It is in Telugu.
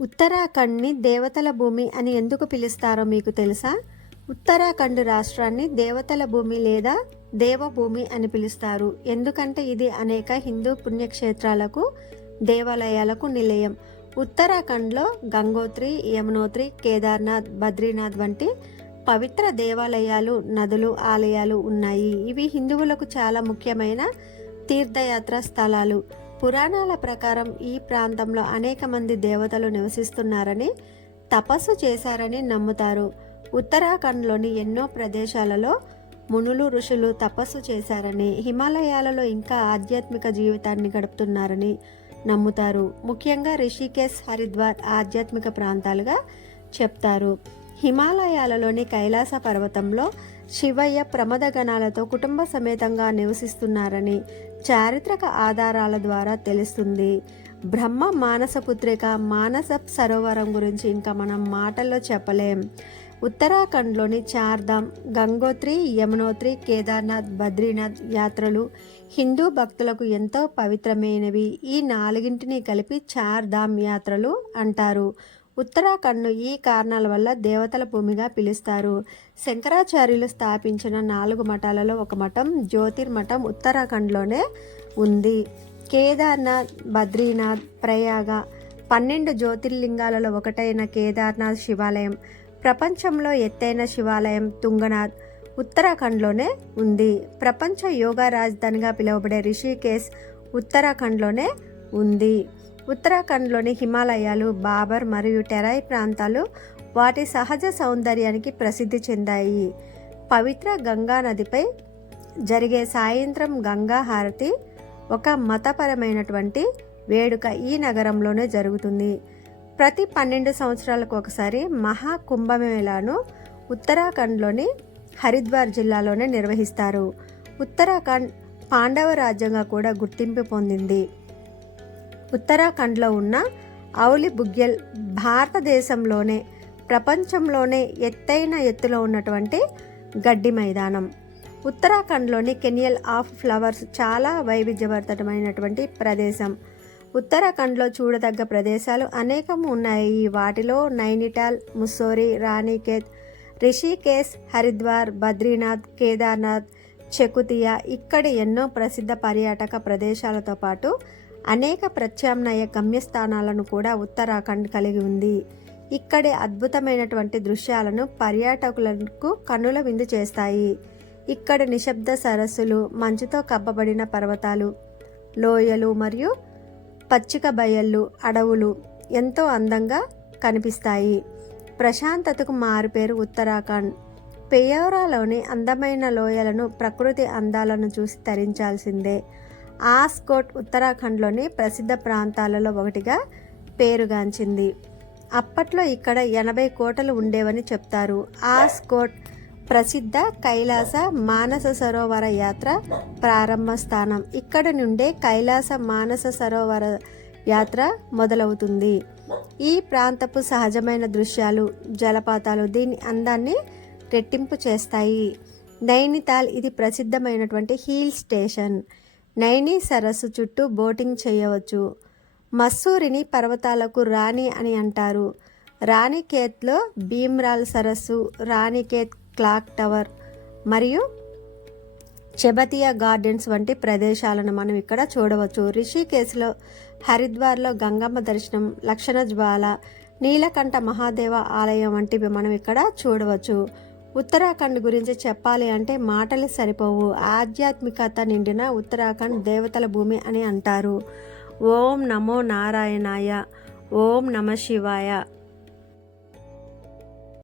ఉత్తరాఖండ్ని దేవతల భూమి అని ఎందుకు పిలుస్తారో మీకు తెలుసా? ఉత్తరాఖండ్ రాష్ట్రాన్ని దేవతల భూమి లేదా దేవభూమి అని పిలుస్తారు. ఎందుకంటే ఇది అనేక హిందూ పుణ్యక్షేత్రాలకు దేవాలయాలకు నిలయం. ఉత్తరాఖండ్లో గంగోత్రి యమునోత్రి కేదార్నాథ్ బద్రీనాథ్ వంటి పవిత్ర దేవాలయాలు నదులు ఆలయాలు ఉన్నాయి. ఇవి హిందువులకు చాలా ముఖ్యమైన తీర్థయాత్ర స్థలాలు. పురాణాల ప్రకారం ఈ ప్రాంతంలో అనేక మంది దేవతలు నివసిస్తున్నారని తపస్సు చేశారని నమ్ముతారు. ఉత్తరాఖండ్లోని ఎన్నో ప్రదేశాలలో మునులు ఋషులు తపస్సు చేశారని హిమాలయాలలో ఇంకా ఆధ్యాత్మిక జీవితాన్ని గడుపుతున్నారని నమ్ముతారు. ముఖ్యంగా రిషికేశ్ హరిద్వార్ ఆధ్యాత్మిక ప్రాంతాలుగా చెప్తారు. హిమాలయాలలోని కైలాస పర్వతంలో శివయ్య ప్రమద గణాలతో కుటుంబ సమేతంగా నివసిస్తున్నారని చారిత్రక ఆధారాల ద్వారా తెలుస్తుంది. బ్రహ్మ మానసపుత్రిక మానస సరోవరం గురించి ఇంకా మనం మాటల్లో చెప్పలేం. ఉత్తరాఖండ్లోని చార్ధామ్ గంగోత్రి యమునోత్రి కేదార్నాథ్ బద్రీనాథ్ యాత్రలు హిందూ భక్తులకు ఎంతో పవిత్రమైనవి. ఈ నాలుగింటిని కలిపి చార్ధామ్ యాత్రలు అంటారు. ఉత్తరాఖండ్ను ఈ కారణాల వల్ల దేవతల భూమిగా పిలుస్తారు. శంకరాచార్యులు స్థాపించిన నాలుగు మఠాలలో ఒక మఠం జ్యోతిర్మఠం ఉత్తరాఖండ్లోనే ఉంది. కేదార్నాథ్ బద్రీనాథ్ ప్రయాగ పన్నెండు జ్యోతిర్లింగాలలో ఒకటైన కేదార్నాథ్ శివాలయం ప్రపంచంలో ఎత్తైన శివాలయం తుంగనాథ్ ఉత్తరాఖండ్లోనే ఉంది. ప్రపంచ యోగా రాజధానిగా పిలువబడే రిషికేశ్ ఉత్తరాఖండ్లోనే ఉంది. ఉత్తరాఖండ్లోని హిమాలయాలు బాబర్ మరియు టెరాయ్ ప్రాంతాలు వాటి సహజ సౌందర్యానికి ప్రసిద్ధి చెందాయి. పవిత్ర గంగా నదిపై జరిగే సాయంత్రం గంగా హారతి ఒక మతపరమైనటువంటి వేడుక ఈ నగరంలోనే జరుగుతుంది. ప్రతి పన్నెండు సంవత్సరాలకు ఒకసారి మహా కుంభమేళాను ఉత్తరాఖండ్లోని హరిద్వార్ జిల్లాలోనే నిర్వహిస్తారు. ఉత్తరాఖండ్ పాండవ రాజ్యంగా కూడా గుర్తింపు పొందింది. ఉత్తరాఖండ్లో ఉన్న ఔలి బుగ్యల్ భారతదేశంలోనే ప్రపంచంలోనే ఎత్తైన ఎత్తులో ఉన్నటువంటి గడ్డి మైదానం. ఉత్తరాఖండ్లోని కెనియల్ ఆఫ్ ఫ్లవర్స్ చాలా వైవిధ్యభరితమైనటువంటి ప్రదేశం. ఉత్తరాఖండ్లో చూడదగ్గ ప్రదేశాలు అనేకం ఉన్నాయి. వాటిలో నైనిటాల్ ముస్సోరి రాణికేత్ రిషికేశ్ హరిద్వార్ బద్రీనాథ్ కేదార్నాథ్ చెకుతియా ఇక్కడ ఎన్నో ప్రసిద్ధ పర్యాటక ప్రదేశాలతో పాటు అనేక ప్రత్యామ్నాయ గమ్యస్థానాలను కూడా ఉత్తరాఖండ్ కలిగి ఉంది. ఇక్కడి అద్భుతమైనటువంటి దృశ్యాలను పర్యాటకులకు కన్నుల విందు చేస్తాయి. ఇక్కడ నిశ్శబ్ద సరస్సులు మంచుతో కప్పబడిన పర్వతాలు లోయలు మరియు పచ్చిక బయళ్ళు అడవులు ఎంతో అందంగా కనిపిస్తాయి. ప్రశాంతతకు మారుపేరు ఉత్తరాఖండ్. పెయోరాలోని అందమైన లోయలను ప్రకృతి అందాలను చూసి తరించాల్సిందే. ఆస్కోట్ ఉత్తరాఖండ్లోని ప్రసిద్ధ ప్రాంతాలలో ఒకటిగా పేరుగాంచింది. అప్పట్లో ఇక్కడ ఎనభై కోటలు ఉండేవని చెప్తారు. ఆస్కోట్ ప్రసిద్ధ కైలాస మానస సరోవర యాత్ర ప్రారంభ స్థానం. ఇక్కడ నుండే కైలాస మానస సరోవర యాత్ర మొదలవుతుంది. ఈ ప్రాంతపు సహజమైన దృశ్యాలు జలపాతాలు దీని అందాన్ని రెట్టింపు చేస్తాయి. నైనితాల్ ఇది ప్రసిద్ధమైనటువంటి హిల్ స్టేషన్. నైని సరస్సు చుట్టూ బోటింగ్ చేయవచ్చు. మస్సూరిని పర్వతాలకు రాణి అని అంటారు. రాణికేత్లో భీమ్రాల్ సరస్సు రాణికేత్ క్లాక్ టవర్ మరియు చెబతియా గార్డెన్స్ వంటి ప్రదేశాలను మనం ఇక్కడ చూడవచ్చు. రిషికేశ్లో హరిద్వార్లో గంగమ్మ దర్శనం లక్షణ జ్వాల నీలకంఠ మహాదేవ ఆలయం వంటివి మనం ఇక్కడ చూడవచ్చు. ఉత్తరాఖండ్ గురించి చెప్పాలి అంటే మాటలు సరిపోవు. ఆధ్యాత్మికత నిండిన ఉత్తరాఖండ్ దేవతల భూమి అని అంటారు. ఓం నమో నారాయణాయ. ఓం నమ శివాయ.